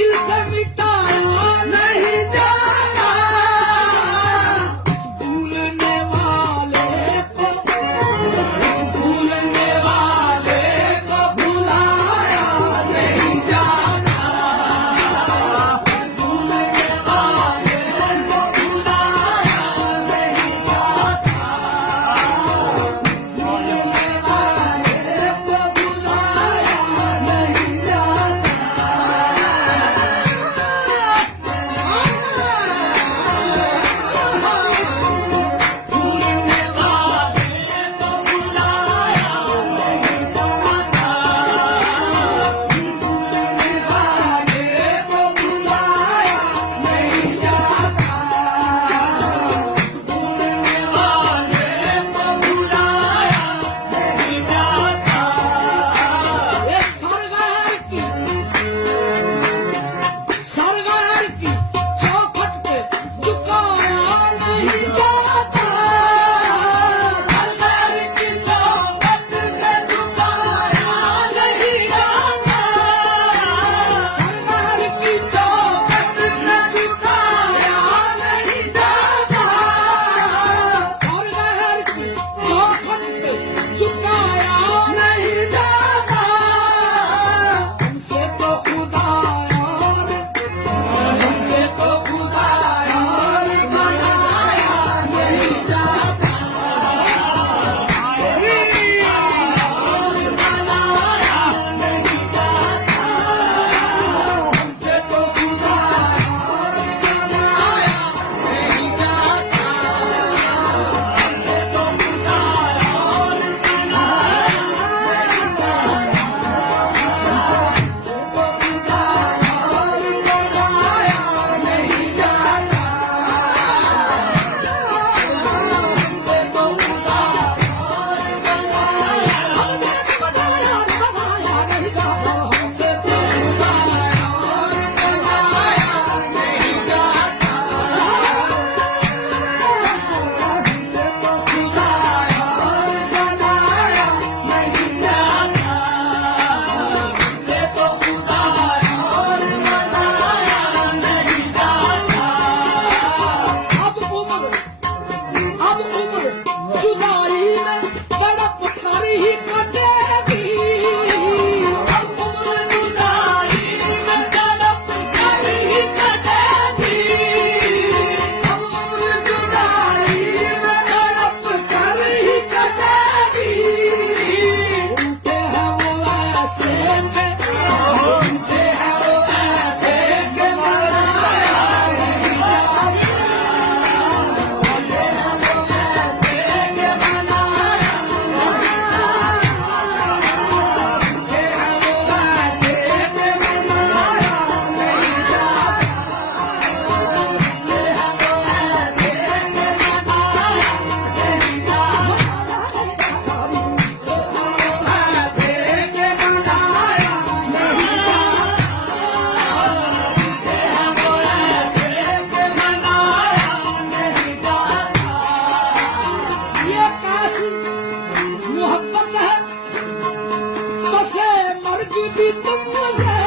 दिल से मिटाया नहीं जाना, भूलने वाले को भुलाया नहीं जाना, भूलने वाले को भुलाया नहीं जाता, भूलने वाले को भुलाया नहीं जाता। भूलने वाले को भुलाया नहीं जाता, भूलने वाले को भुलाया नहीं जाता, भूलने वाले को भुलाया नहीं जाता। ये सरगार की चौखट पे झुकाया नहीं जाता, सरगार की चौखट पे झुकाया नहीं जाता, सरगार की चौखट पे झुकाया नहीं जाता, सरगार की चौखट पे झुकाया नहीं जाता। हमसे तो खुदा यार, हमसे तो खुदा यार बनाया नहीं जाता, बनाया नहीं जाता, हमसे तो खुदा यार बनाया नहीं जाता, हमसे तो खुदा यार अब उम्र जुदाई में तड़प कर ही कटेगी, अब उम्र जुदाई में तड़प कर ही कटेगी, अब उम्र जुदाई में तड़प कर ही कटेगी। उनके हैं वो ऐसे के, उनके हैं वो ऐसे के बनाया नहीं जाता, ये काशी मोहब्बत है, बसे मर्ग भी तुम मुझे